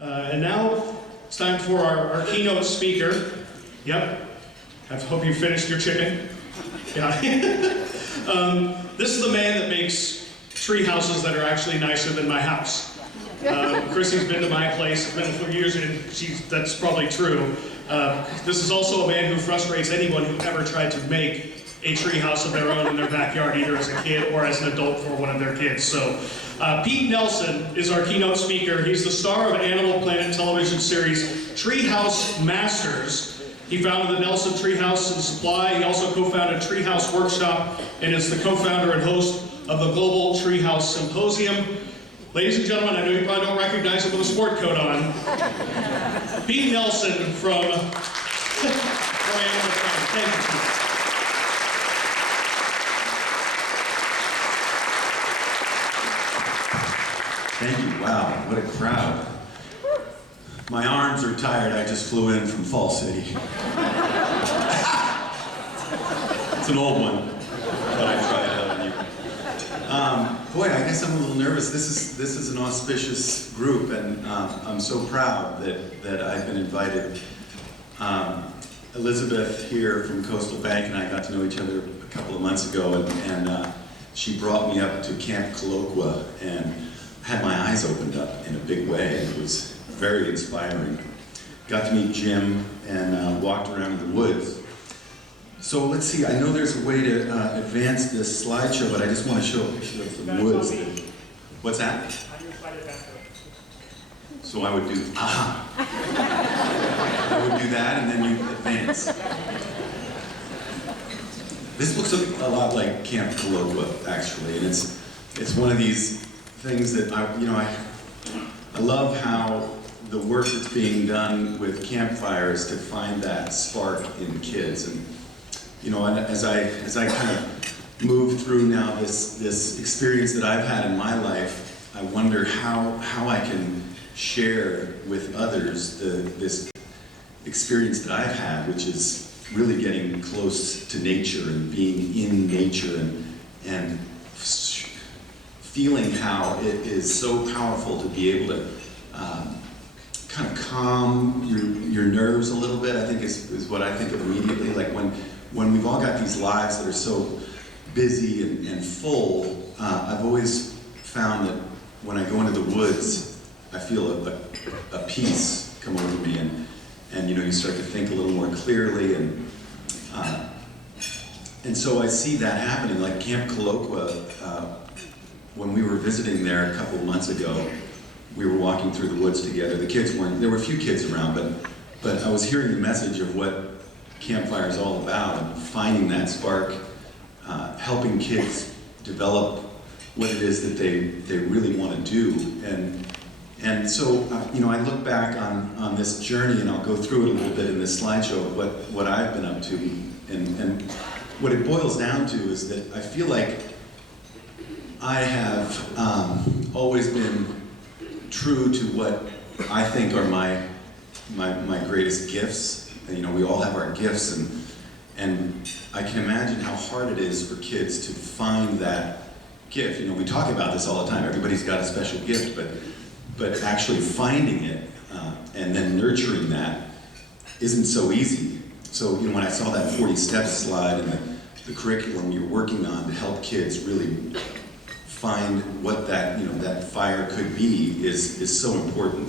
And now it's time for our keynote speaker. Yep, I hope you finished your chicken. Yeah. This is the man that makes tree houses that are actually nicer than my house. Chrissy's been to my place, it's been a few years, and that's probably true. This is also a man who frustrates anyone who ever tried to make a tree house of their own in their backyard, either as a kid or as an adult for one of their kids. So, Pete Nelson is our keynote speaker. He's the star of Animal Planet television series Treehouse Masters. He founded the Nelson Treehouse and Supply. He also co-founded Treehouse Workshop and is the co-founder and host of the Global Treehouse Symposium. Ladies and gentlemen, I know you probably don't recognize him with a sport coat on. Pete Nelson from Animal Planet. Thank you, Pete. Thank you. Wow, what a crowd. My arms are tired. I just flew in from Fall City. It's an old one, but I tried out on you. Boy, I guess I'm a little nervous. This is an auspicious group, and I'm so proud that I've been invited. Elizabeth here from Coastal Bank and I got to know each other a couple of months ago, and she brought me up to Camp Colloqua and had my eyes opened up in a big way. It was very inspiring. Got to meet Jim and walked around in the woods. So let's see, I know there's a way to advance this slideshow, but I just want to show a picture of the woods. What's that? So I would do, I would do that and then you advance. This looks a lot like Camp Colloqua, actually, and it's one of these things that I love how the work that's being done with campfires to find that spark in kids. And as I kind of move through now this experience that I've had in my life, I wonder how I can share with others this experience that I've had, which is really getting close to nature and being in nature and feeling how it is so powerful to be able to kind of calm your nerves a little bit, I think is what I think of immediately. Like when we've all got these lives that are so busy and full, I've always found that when I go into the woods, I feel a peace come over me, and you start to think a little more clearly, and so I see that happening. Like Camp Colloqua, when we were visiting there a couple of months ago, we were walking through the woods together. The kids weren't, there were a few kids around, but I was hearing the message of what campfire is all about, and finding that spark, helping kids develop what it is that they really want to do. And so, I look back on this journey, and I'll go through it a little bit in this slideshow of what I've been up to. And what it boils down to is that I feel like I have always been true to what I think are my greatest gifts. And, we all have our gifts, and I can imagine how hard it is for kids to find that gift. We talk about this all the time. Everybody's got a special gift, but actually finding it and then nurturing that isn't so easy. So, when I saw that 40 steps slide and the curriculum you're working on to help kids really find what that fire could be is so important.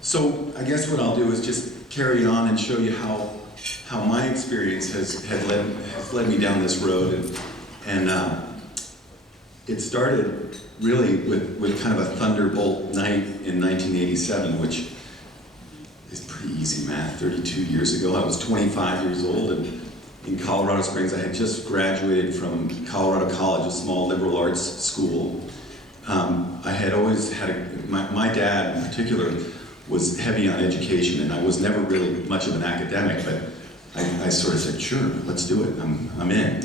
So I guess what I'll do is just carry on and show you how my experience has led me down this road, and it started really with kind of a thunderbolt night in 1987, which is pretty easy math. 32 years ago, I was 25 years old, and in Colorado Springs, I had just graduated from Colorado College, a small liberal arts school. I had always had my dad in particular was heavy on education, and I was never really much of an academic, but I sort of said, sure, let's do it, I'm in.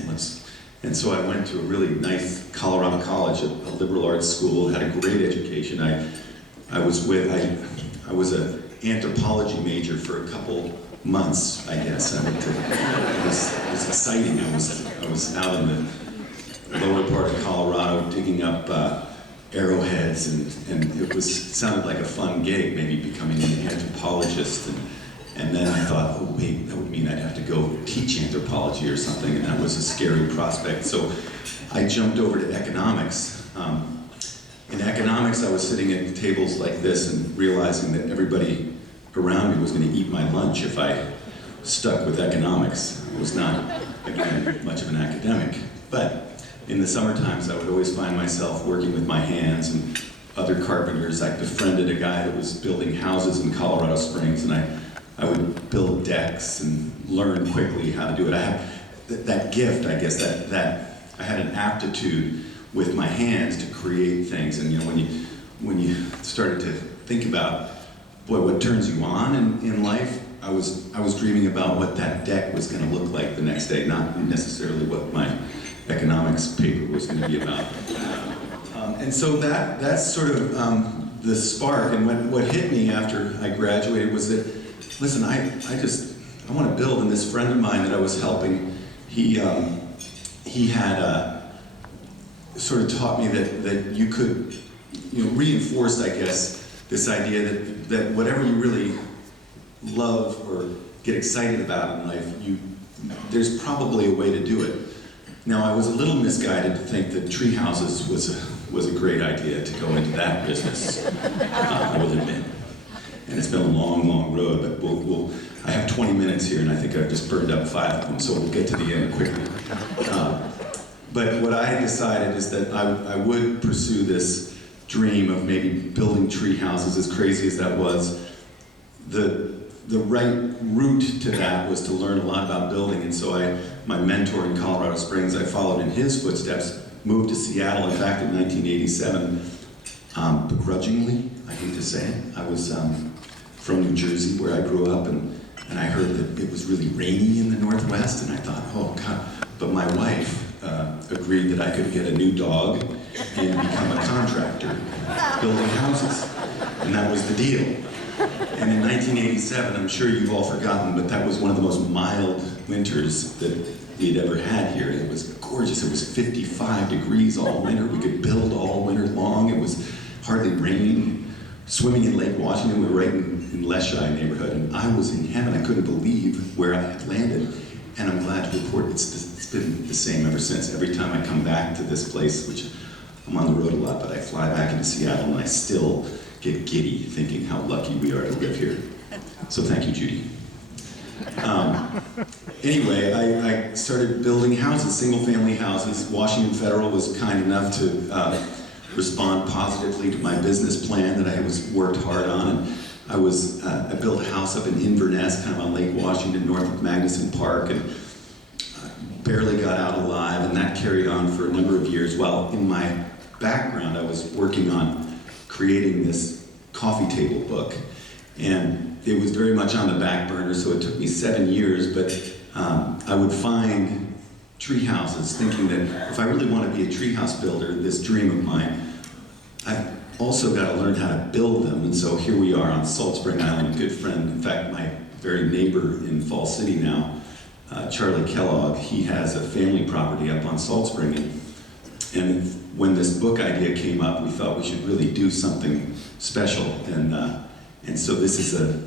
And so I went to a really nice Colorado college, a liberal arts school, had a great education. I was an anthropology major for a couple months, I guess. It was exciting. I was out in the lower part of Colorado digging up arrowheads, and it sounded like a fun gig, maybe becoming an anthropologist. And then I thought, oh wait, that would mean I'd have to go teach anthropology or something, and that was a scary prospect. So I jumped over to economics. In economics, I was sitting at tables like this and realizing that everybody around me was going to eat my lunch if I stuck with economics. I was not, again, much of an academic. But in the summer times, I would always find myself working with my hands and other carpenters. I befriended a guy that was building houses in Colorado Springs, and I would build decks and learn quickly how to do it. I have that gift, I guess, that I had an aptitude with my hands to create things. And you know, when you started to think about, boy, what turns you on in life, I was dreaming about what that deck was going to look like the next day, not necessarily what my economics paper was going to be about. And so that's sort of the spark. And what hit me after I graduated was that, listen, I want to build. And this friend of mine that I was helping, he had sort of taught me that you could, reinforced, I guess, this idea that whatever you really love or get excited about in life, there's probably a way to do it. Now, I was a little misguided to think that tree houses was a great idea to go into that business, I will admit. And it's been a long, long road, but I have 20 minutes here, and I think I've just burned up 5 of them, so we'll get to the end quickly. But what I decided is that I would pursue this dream of maybe building tree houses, as crazy as that was. The right route to that was to learn a lot about building, and so my mentor in Colorado Springs, I followed in his footsteps, moved to Seattle, in fact, in 1987, begrudgingly, I hate to say it. I was from New Jersey, where I grew up, and I heard that it was really rainy in the Northwest, and I thought, oh God. But my wife agreed that I could get a new dog and become a contractor, building houses, and that was the deal. And in 1987, I'm sure you've all forgotten, but that was one of the most mild winters that we'd ever had here. It was gorgeous. It was 55 degrees all winter. We could build all winter long. It was hardly raining. Swimming in Lake Washington, we were right in Leschi neighborhood, and I was in heaven. I couldn't believe where I had landed. And I'm glad to report it's been the same ever since. Every time I come back to this place, which I'm on the road a lot, but I fly back into Seattle and I still get giddy thinking how lucky we are to live here. So thank you, Judy. Anyway, I started building houses, single-family houses. Washington Federal was kind enough to respond positively to my business plan that I worked hard on. And I built a house up in Inverness, kind of on Lake Washington, north of Magnuson Park, and barely got out alive, and that carried on for a number of years. While in my background, I was working on creating this coffee table book, and it was very much on the back burner, so it took me 7 years, but I would find tree houses, thinking that if I really want to be a treehouse builder, this dream of mine, I've also got to learn how to build them. And so here we are on Salt Spring Island, a good friend, in fact, my very neighbor in Fall City now, Charlie Kellogg, he has a family property up on Salt Spring. And when this book idea came up, we thought we should really do something special. And so this is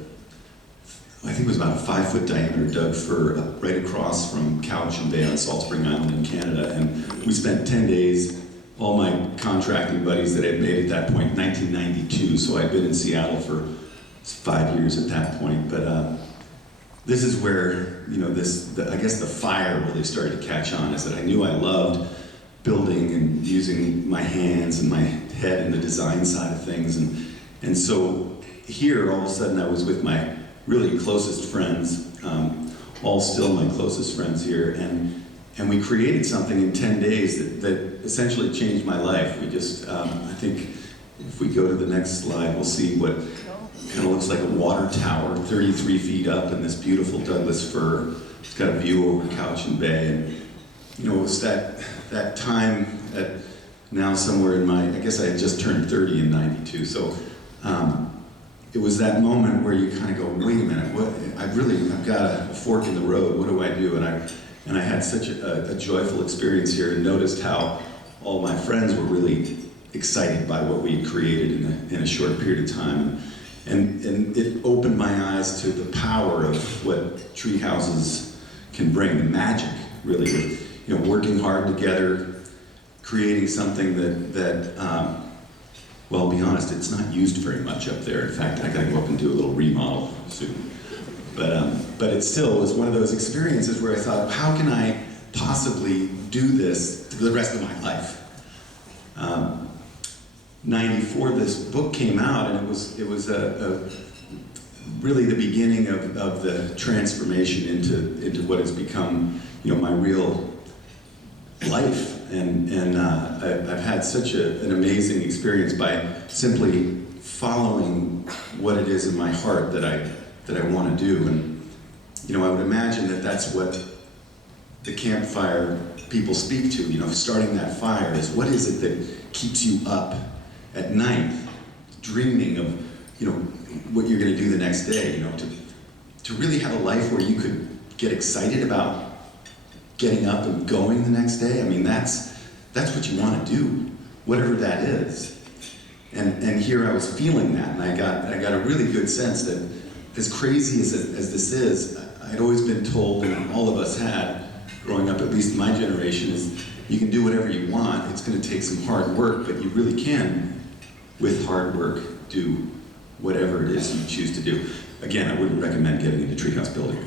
I think it was about a 5-foot diameter Doug fir right across from Cowichan Bay on Salt Spring Island in Canada. And we spent 10 days, all my contracting buddies that I'd made at that point, 1992, so I'd been in Seattle for 5 years at that point. But this is where, I guess the fire really started to catch on, is that I knew I loved building and using my hands and my head in the design side of things. And so here, all of a sudden, I was with my really closest friends, all still my closest friends here, and we created something in 10 days that essentially changed my life. We just, I think, if we go to the next slide, we'll see what kind of looks like a water tower, 33 feet up, in this beautiful Douglas fir. It's got a view over Cowichan Bay, and it was that time at now somewhere in I guess I had just turned 30 in 92, so it was that moment where you kind of go, wait a minute, I've got a fork in the road, what do I do? And I had such a joyful experience here, and noticed how all my friends were really excited by what we had created in a short period of time. And it opened my eyes to the power of what tree houses can bring, the magic, really, with, you know, working hard together, creating something that well, I'll be honest, it's not used very much up there. In fact, I gotta go up and do a little remodel soon. But it still was one of those experiences where I thought, how can I possibly do this for the rest of my life? 94, this book came out, and it was really the beginning of the transformation into what has become, you know, my real life. And I've had such an amazing experience by simply following what it is in my heart that I want to do. And, you know, I would imagine that that's what the campfire people speak to, you know, starting that fire is, what is it that keeps you up at night, dreaming of, you know, what you're going to do the next day, you know, to really have a life where you could get excited about getting up and going the next day. I mean, that's what you want to do, whatever that is. And here I was feeling that, and I got a really good sense that, as crazy as this is, I'd always been told, and all of us had, growing up, at least my generation, is you can do whatever you want. It's going to take some hard work, but you really can, with hard work, do whatever it is you choose to do. Again, I wouldn't recommend getting into treehouse building.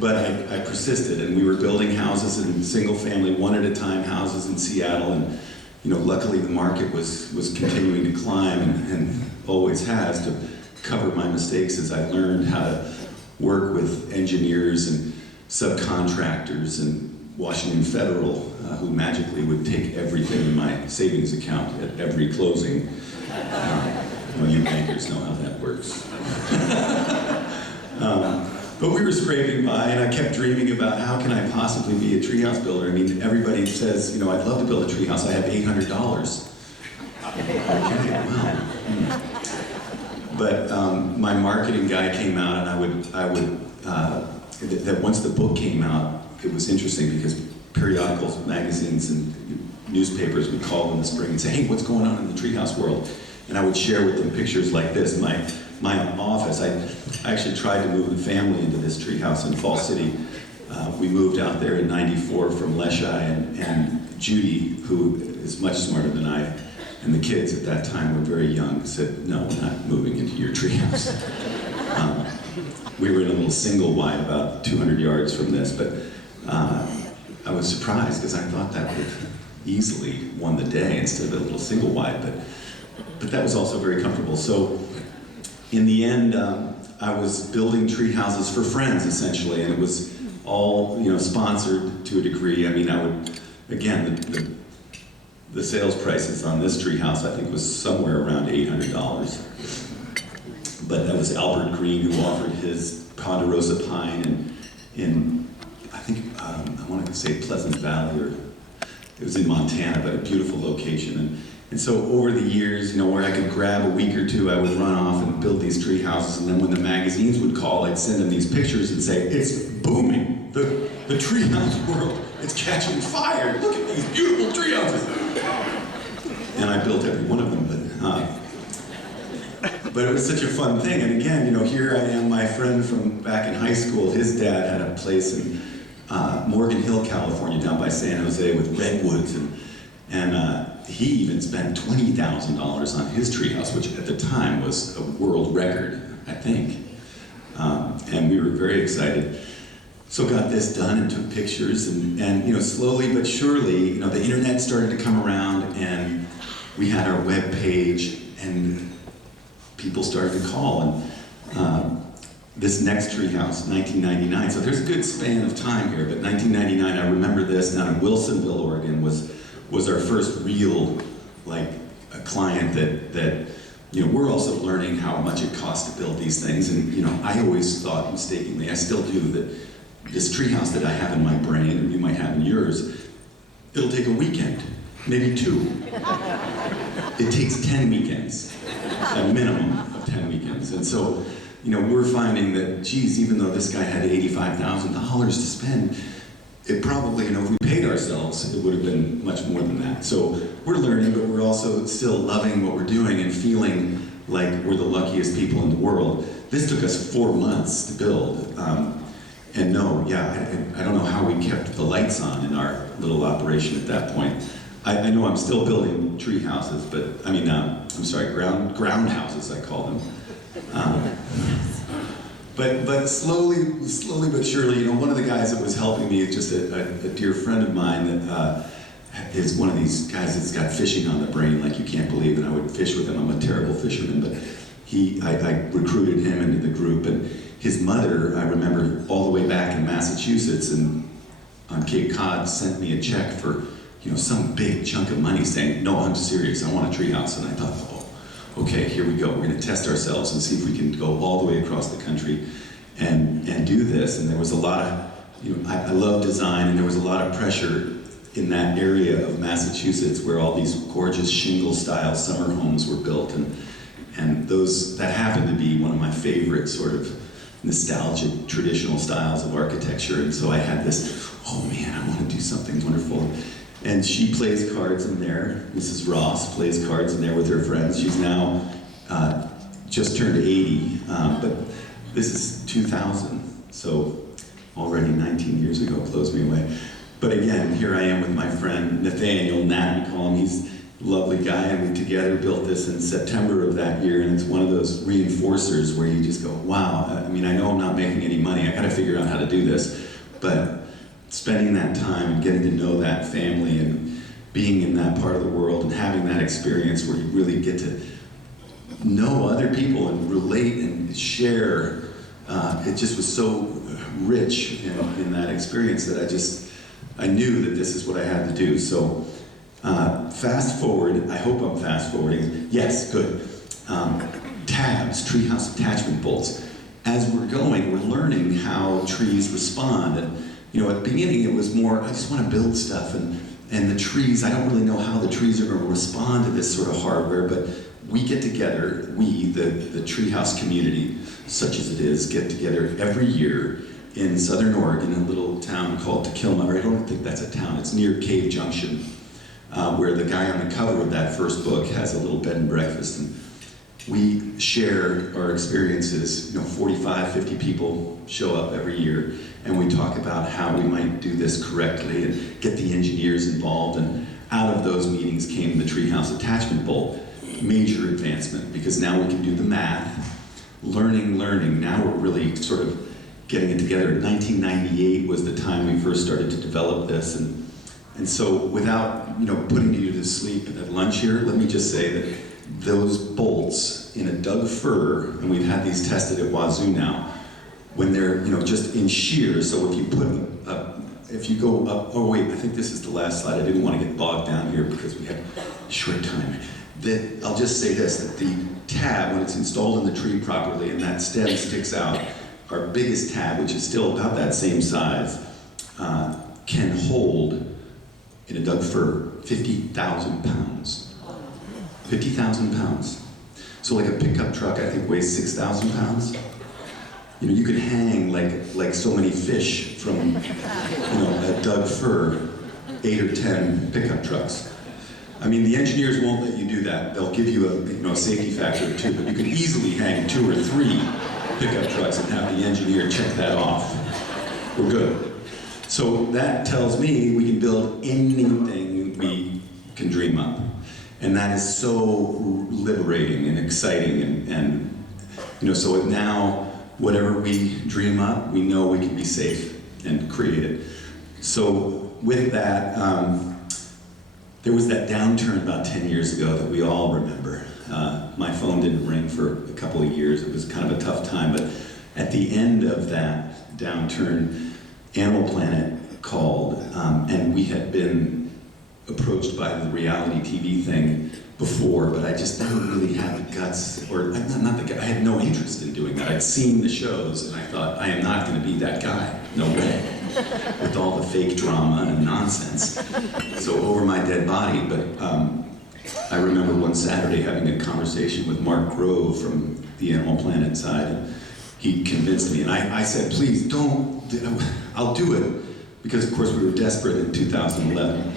But I persisted, and we were building houses in single family, one at a time houses in Seattle, and, you know, luckily the market was continuing to climb, and always has, to cover my mistakes as I learned how to work with engineers and subcontractors and Washington Federal, who magically would take everything in my savings account at every closing. Well, you bankers know how that works. But we were scraping by, and I kept dreaming about how can I possibly be a treehouse builder. I mean, everybody says, you know, I'd love to build a treehouse. I have $800. Okay, wow. But my marketing guy came out, and I would that once the book came out, it was interesting because periodicals, magazines, and newspapers would call in the spring and say, hey, what's going on in the treehouse world? And I would share with them pictures like this. My office, I actually tried to move the family into this treehouse in Fall City. We moved out there in '94 from Leschi, and Judy, who is much smarter than I, and the kids at that time were very young, said, no, we're not moving into your treehouse. We were in a little single wide about 200 yards from this, but I was surprised because I thought that would easily won the day instead of a little single wide, but that was also very comfortable. So in the end, I was building tree houses for friends, essentially, and it was all, you know, sponsored to a degree. I mean, I would, again, the sales prices on this tree house, I think, was somewhere around $800. But that was Albert Green who offered his Ponderosa pine in I think, I want to say Pleasant Valley, or it was in Montana, but a beautiful location. And so over the years, you know, where I could grab a week or two, I would run off and build these tree houses, and then when the magazines would call, I'd send them these pictures and say, it's booming, the tree house world, it's catching fire, look at these beautiful tree houses. And I built every one of them, but it was such a fun thing. And again, you know, here I am, my friend from back in high school, his dad had a place in Morgan Hill, California, down by San Jose with redwoods, and he even spent $20,000 on his treehouse, which at the time was a world record, I think. And we were very excited. So got this done and took pictures, and you know, slowly but surely, you know, the internet started to come around, and we had our web page, and people started to call, and this next treehouse, 1999. So there's a good span of time here, but 1999, I remember this down in Wilsonville, Oregon, was our first real, like, a client that, you know, we're also learning how much it costs to build these things, and, you know, I always thought mistakenly, I still do, that this treehouse that I have in my brain, and you might have in yours, it'll take a weekend, maybe 2. It takes 10 weekends, a minimum of 10 weekends, and so, you know, we're finding that, geez, even though this guy had $85,000 to spend, it probably, if we paid ourselves, it would have been much more than that. So we're learning, but we're also still loving what we're doing and feeling like we're the luckiest people in the world. This took us 4 months to build. And no, I don't know how we kept the lights on in our little operation at that point. I know I'm still building tree houses, but ground houses, I call them. But slowly but surely, one of the guys that was helping me is just a dear friend of mine that is one of these guys that's got fishing on the brain like you can't believe, and I would fish with him. I'm a terrible fisherman, but I recruited him into the group, and his mother, I remember all the way back in Massachusetts and on Cape Cod, sent me a check for some big chunk of money saying, no, I'm serious, I want a treehouse. And I thought, oh, okay, here we go. We're going to test ourselves and see if we can go all the way across the country and do this. And there was a lot of, I love design, and there was a lot of pressure in that area of Massachusetts where all these gorgeous shingle-style summer homes were built. And that happened to be one of my favorite sort of nostalgic, traditional styles of architecture. And so I had this, oh man, I want to do something wonderful. And she plays cards in there. Mrs. Ross plays cards in there with her friends. She's now just turned 80, but this is 2000, so already 19 years ago, blows me away. But again, here I am with my friend Nathaniel, Nat, we call him. He's a lovely guy, and we together built this in September of that year, and it's one of those reinforcers where you just go, wow, I know I'm not making any money, I gotta figure out how to do this, but spending that time and getting to know that family and being in that part of the world and having that experience where you really get to know other people and relate and share, it just was so rich in that experience that I knew that this is what I had to do. So fast forward, I hope I'm fast forwarding. Yes, good. Tabs, treehouse attachment bolts. As we're going, we're learning how trees respond. And at the beginning it was more, I just want to build stuff, and the trees, I don't really know how the trees are going to respond to this sort of hardware, but we get together, the treehouse community, such as it is, get together every year in Southern Oregon, in a little town called Tequila, or I don't think that's a town, it's near Cave Junction, where the guy on the cover of that first book has a little bed and breakfast, and we share our experiences. 45, 50 people show up every year, and we talk about how we might do this correctly and get the engineers involved. And out of those meetings came the treehouse attachment bolt. Major advancement, because now we can do the math. Learning. Now we're really sort of getting it together. 1998 was the time we first started to develop this. And so without putting you to sleep at lunch here, let me just say that those bolts in a Doug fir, and we've had these tested at Wazoo now, when they're just in shear, so if you go up, oh wait, I think this is the last slide. I didn't want to get bogged down here because we had a short time. I'll just say this, that the tab, when it's installed in the tree properly and that stem sticks out, our biggest tab, which is still about that same size, can hold, in a Doug fir, 50,000 pounds. 50,000 pounds. So like a pickup truck, I think, weighs 6,000 pounds. You could hang like so many fish from a Doug fir, 8 or 10 pickup trucks. The engineers won't let you do that. They'll give you a safety factor or two, but you could easily hang 2 or 3 pickup trucks and have the engineer check that off. We're good. So that tells me we can build anything we can dream up. And that is so liberating and exciting, and so now, whatever we dream up, we know we can be safe and create it. So with that, there was that downturn about 10 years ago that we all remember. My phone didn't ring for a couple of years. It was kind of a tough time, but at the end of that downturn, Animal Planet called, and we had been approached by the reality TV thing before, but I just never really had the guts, or not the guts, I had no interest in doing that. I'd seen the shows, and I thought, I am not going to be that guy. No way. With all the fake drama and nonsense. So over my dead body, but I remember one Saturday having a conversation with Mark Grove from the Animal Planet side, and he convinced me, and I said, please don't, I'll do it, because of course we were desperate in 2011.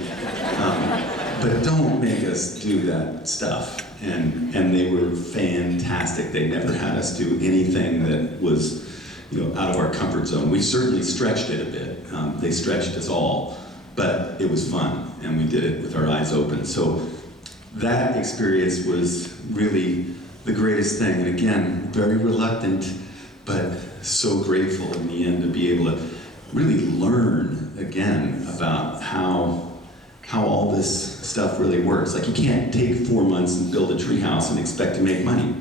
But don't make us do that stuff. And they were fantastic. They never had us do anything that was, out of our comfort zone. We certainly stretched it a bit. They stretched us all, but it was fun, and we did it with our eyes open. So that experience was really the greatest thing. And again, very reluctant, but so grateful in the end to be able to really learn again about how all this stuff really works. Like, you can't take 4 months and build a treehouse and expect to make money.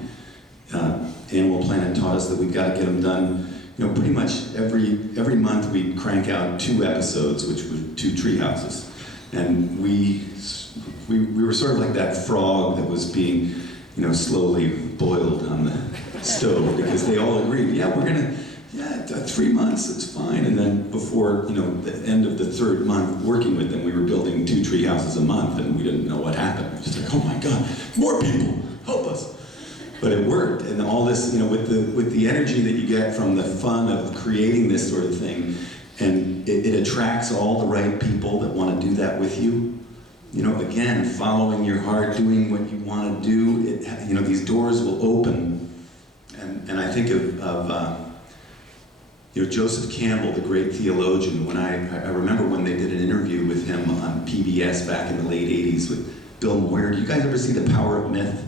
Animal Planet taught us that we've got to get them done. Pretty much every month we'd crank out 2 episodes, which were 2 tree houses. And we were sort of like that frog that was being, slowly boiled on the stove, because they all agreed, yeah, 3 months, it's fine. And then before, the end of the 3rd month working with them, we were building 2 tree houses a month, and we didn't know what happened. It was just like, oh my God, more people, help us. But it worked, and all this, with the energy that you get from the fun of creating this sort of thing, and it attracts all the right people that want to do that with you. Again, following your heart, doing what you want to do, these doors will open. And I think of Joseph Campbell, the great theologian. When I remember when they did an interview with him on PBS back in the late 80s with Bill Moyer. Do you guys ever see The Power of Myth?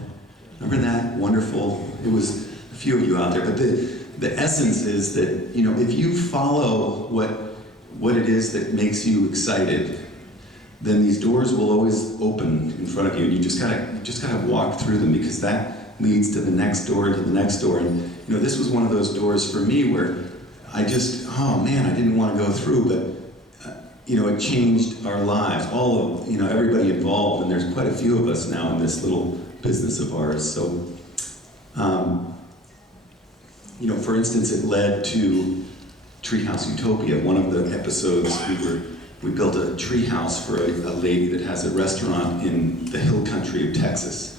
Remember that? Wonderful. It was a few of you out there. But the essence is that, if you follow what it is that makes you excited, then these doors will always open in front of you. And you just gotta walk through them, because that leads to the next door, to the next door. And this was one of those doors for me where I didn't want to go through, but it changed our lives. All of, everybody involved, and there's quite a few of us now in this little business of ours. So, for instance, it led to Treehouse Utopia. One of the episodes, we built a treehouse for a lady that has a restaurant in the hill country of Texas.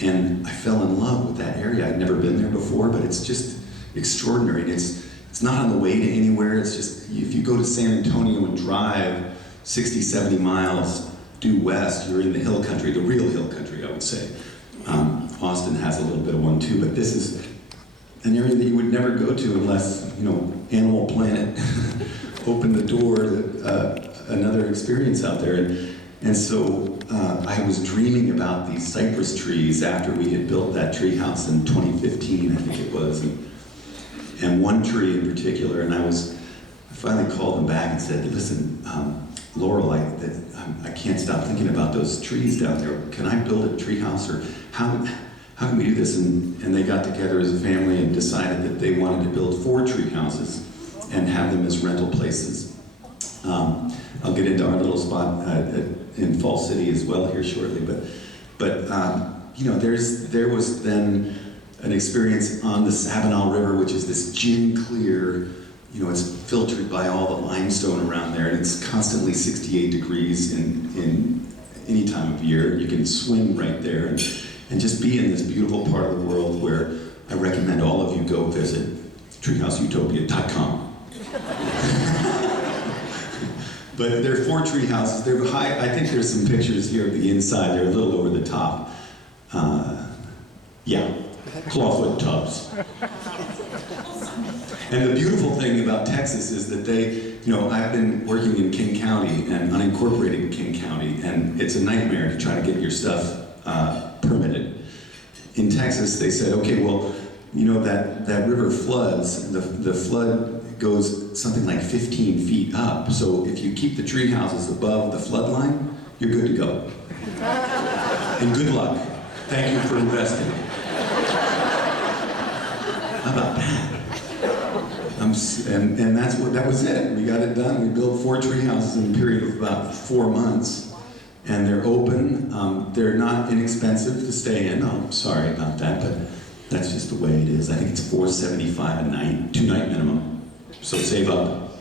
And I fell in love with that area. I'd never been there before, but it's just extraordinary. And it's not on the way to anywhere. It's just, if you go to San Antonio and drive 60, 70 miles due west, you're in the hill country, the real hill country, I would say. Austin has a little bit of one too, but this is an area that you would never go to unless, Animal Planet opened the door to another experience out there. And so I was dreaming about these cypress trees after we had built that tree house in 2015, I think it was. And one tree in particular, and I finally called them back and said, listen, Laurel, I can't stop thinking about those trees down there. Can I build a tree house, or how can we do this? And they got together as a family and decided that they wanted to build 4 tree houses and have them as rental places. I'll get into our little spot in Fall City as well here shortly, but there was then an experience on the Sabinal River, which is this gin clear. It's filtered by all the limestone around there, and it's constantly 68 degrees in any time of year. You can swim right there and just be in this beautiful part of the world where I recommend all of you go visit treehouseutopia.com. But there are 4 tree houses. They're high. I think there's some pictures here of the inside. They're a little over the top. Clawfoot tubs. And the beautiful thing about Texas is that I've been working in King County and unincorporated King County, and it's a nightmare to try to get your stuff permitted. In Texas, they said, okay, well, that river floods, the flood goes something like 15 feet up, so if you keep the tree houses above the flood line, you're good to go. And good luck. Thank you for investing. How about that? And that was it. We got it done. We built 4 tree houses in a period of about 4 months, and they're open. They're not inexpensive to stay in. I'm sorry about that, but that's just the way it is. I think it's $475 a night, 2-night minimum. So save up.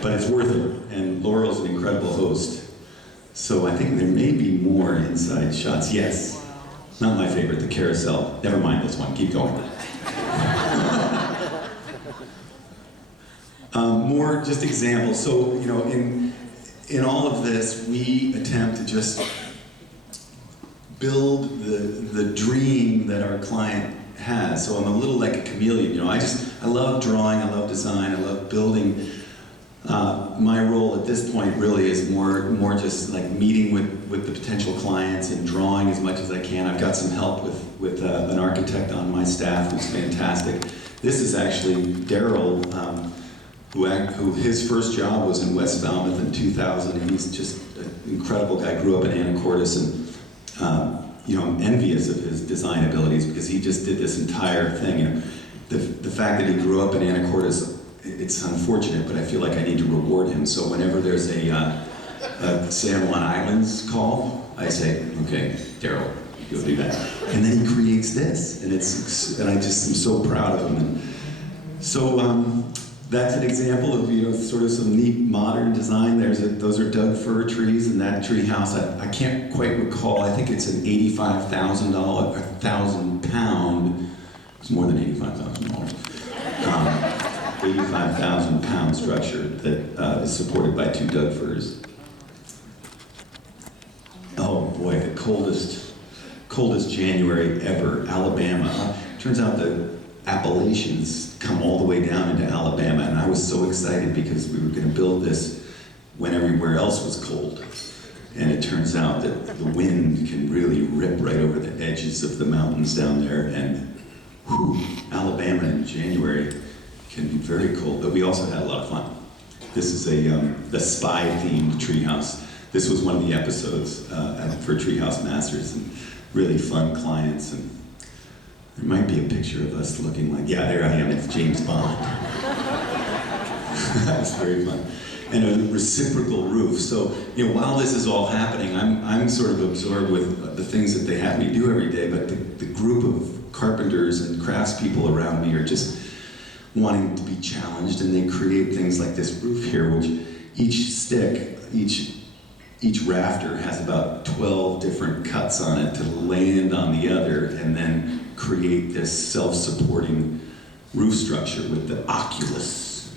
But it's worth it, and Laurel's an incredible host. So I think there may be more inside shots. Yes. Not my favorite, the carousel. Never mind this one. Keep going. More just examples. So, you know, in all of this, we attempt to just build the dream that our client has. So I'm a little like a chameleon, you know. I love drawing, I love design, I love building. My role at this point really is more just like meeting with the potential clients and drawing as much as I can. I've got some help with an architect on my staff who's fantastic. This is actually Daryl, who his first job was in West Falmouth in 2000, and he's just an incredible guy. Grew up in Anacortes, and you know, I'm envious of his design abilities because he just did this entire thing. You know, the fact that he grew up in Anacortes, it's unfortunate, but I feel like I need to reward him. So whenever there's a San Juan Islands call, I say, okay, Daryl, go do that. And then he creates this, and I just am so proud of him. And so that's an example of, you know, sort of some neat modern design. Those are Doug fir trees in that tree house. I can't quite recall. I think it's an $85,000, 1,000 pound. It's more than $85,000. 85,000 pound structure that is supported by 2 Doug firs. Oh boy, the coldest January ever, Alabama. Turns out the Appalachians come all the way down into Alabama, and I was so excited because we were going to build this when everywhere else was cold. And it turns out that the wind can really rip right over the edges of the mountains down there, and whew, Alabama in January can be very cold, but we also had a lot of fun. This is the spy-themed treehouse. This was one of the episodes for Treehouse Masters, and really fun clients. And there might be a picture of us looking like, yeah, there I am, it's James Bond. That was very fun. And a reciprocal roof. So, you know, while this is all happening, I'm sort of absorbed with the things that they have me do every day, but the group of carpenters and craftspeople around me are just wanting to be challenged, and they create things like this roof here, which each stick, each rafter has about 12 different cuts on it to land on the other and then create this self-supporting roof structure with the oculus.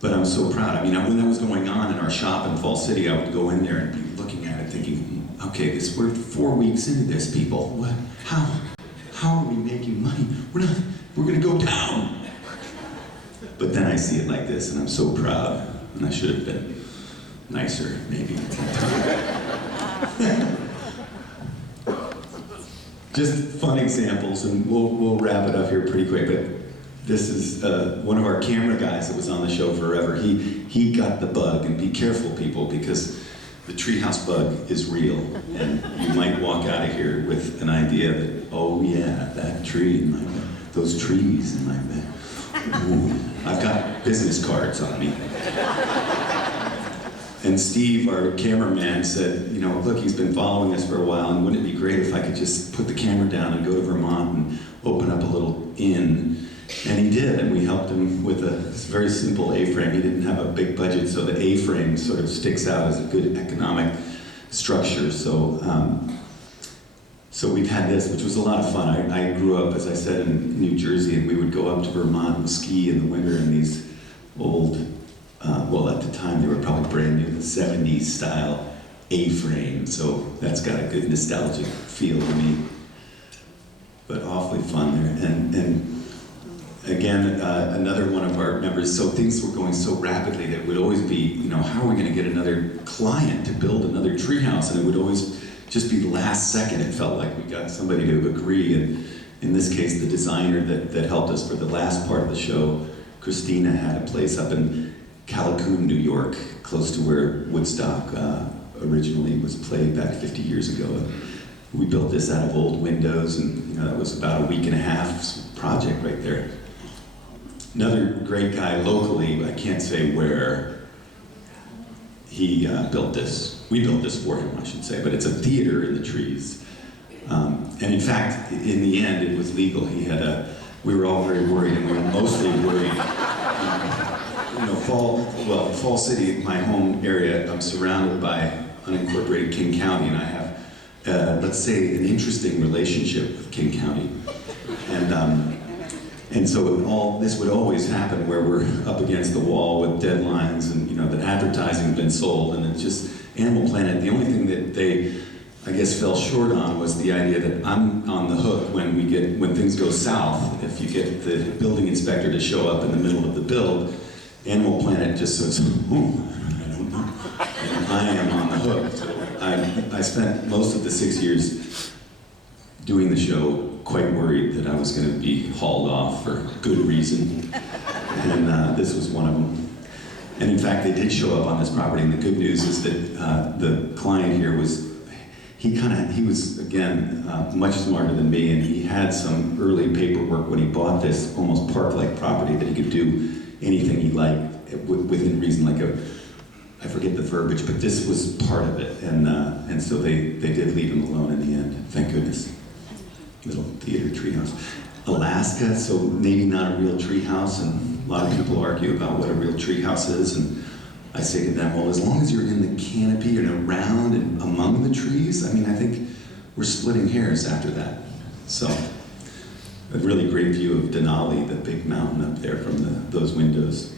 But I'm so proud. I mean, when that was going on in our shop in Fall City, I would go in there and be looking at it thinking, okay, we're 4 weeks into this, people. What? How are we making money? We're gonna go down. But then I see it like this, and I'm so proud, and I should have been nicer, maybe. Just fun examples, and we'll wrap it up here pretty quick, but this is one of our camera guys that was on the show forever. He got the bug, and be careful, people, because the treehouse bug is real, and you might walk out of here with an idea that, oh yeah, that tree in my bed, those trees in my bed. Ooh, I've got business cards on me. And Steve, our cameraman, said, you know, look, he's been following us for a while, and wouldn't it be great if I could just put the camera down and go to Vermont and open up a little inn? And he did, and we helped him with a very simple A-frame. He didn't have a big budget, so the A-frame sort of sticks out as a good economic structure. So we've had this, which was a lot of fun. I grew up, as I said, in New Jersey, and we would go up to Vermont and ski in the winter in these old, well, at the time they were probably brand new, the 70s style A-frame. So that's got a good nostalgic feel to me. But awfully fun there. And again, another one of our members, so things were going so rapidly that it would always be, you know, how are we going to get another client to build another treehouse? And it would always just be last second. It felt like we got somebody to agree. And in this case, the designer that helped us for the last part of the show, Christina, had a place up in Callicoon, New York, close to where Woodstock originally was played back 50 years ago. And we built this out of old windows, and you know, that was about a week and a half project right there. Another great guy locally, I can't say where, he built this. We built this for him, I should say, but it's a theater in the trees. And in fact, in the end, it was legal. We were all very worried, and we were mostly worried. You know, Fall City, my home area, I'm surrounded by unincorporated King County, and I have, let's say, an interesting relationship with King County. And so this would always happen where we're up against the wall with deadlines, and the advertising's been sold, and it's just Animal Planet. The only thing that they, I guess, fell short on was the idea that I'm on the hook when things go south. If you get the building inspector to show up in the middle of the build, Animal Planet just says, "Ooh, I don't know." And I am on the hook. So I spent most of the 6 years doing the show quite worried that I was going to be hauled off for good reason, and this was one of them. And in fact, they did show up on this property, and the good news is that the client here was, he was, again, much smarter than me, and he had some early paperwork when he bought this almost park-like property that he could do anything he liked within reason, I forget the verbiage, but this was part of it, and so they did leave him alone in the end, thank goodness. Little theater treehouse. Alaska, so maybe not a real treehouse, and a lot of people argue about what a real treehouse is, and I say to them, well, as long as you're in the canopy and around and among the trees, I mean, I think we're splitting hairs after that. So, a really great view of Denali, the big mountain up there from those windows.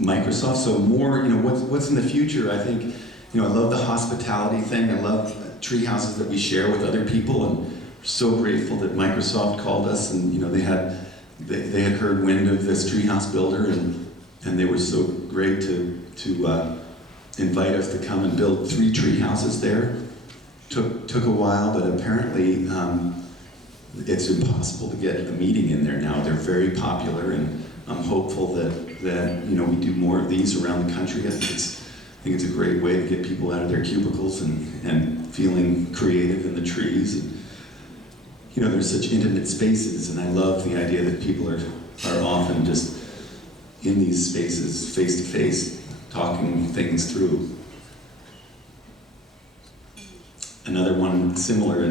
Microsoft, so more, what's in the future? I think, I love the hospitality thing. I love tree houses that we share with other people, and we're so grateful that Microsoft called us, and they had heard wind of this treehouse builder, and they were so great to invite us to come and build 3 tree houses there. Took a while, but apparently it's impossible to get a meeting in there now. They're very popular, and I'm hopeful that we do more of these around the country. I think it's a great way to get people out of their cubicles and feeling creative in the trees. And, there's such intimate spaces, and I love the idea that people are often just in these spaces, face to face, talking things through. Another one similar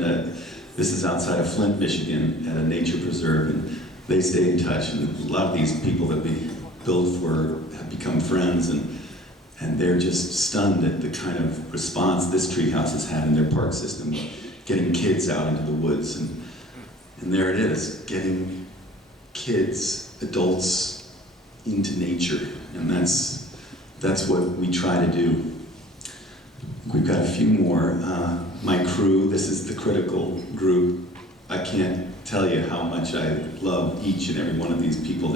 this is outside of Flint, Michigan, at a nature preserve, and they stay in touch, and a lot of these people that we build for have become friends, and they're just stunned at the kind of response this treehouse has had in their park system, getting kids out into the woods, and there it is, getting kids, adults, into nature, and that's what we try to do. We've got a few more. My crew, this is the critical group. I can't tell you how much I love each and every one of these people.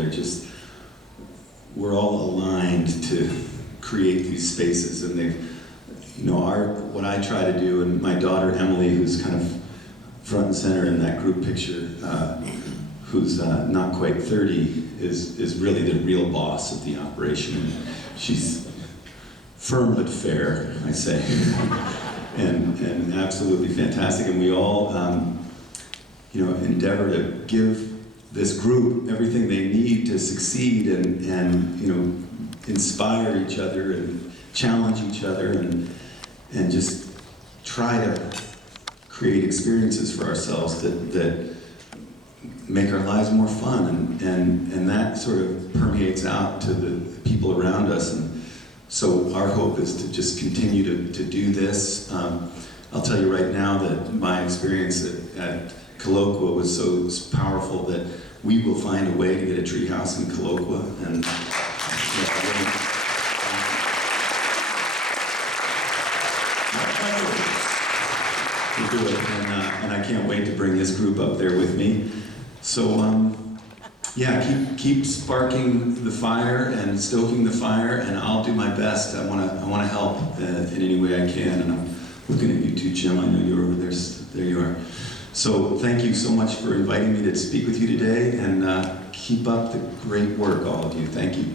We're all aligned to create these spaces, and what I try to do, and my daughter Emily, who's kind of front and center in that group picture, who's not quite 30, is really the real boss of the operation. She's firm but fair, I say, and absolutely fantastic. And we all, endeavor to give this group everything they need to succeed, and inspire each other and challenge each other, and just try to create experiences for ourselves that make our lives more fun, and that sort of permeates out to the people around us. And so our hope is to just continue to do this. I'll tell you right now that my experience at Colloqua was so powerful that we will find a way to get a treehouse in Colloqua, and we'll do it. And I can't wait to bring this group up there with me. So keep sparking the fire and stoking the fire, and I'll do my best. I want to help in any way I can. And I'm looking at you too, Jim. I know you're over there. There you are. So thank you so much for inviting me to speak with you today, and keep up the great work, all of you. Thank you.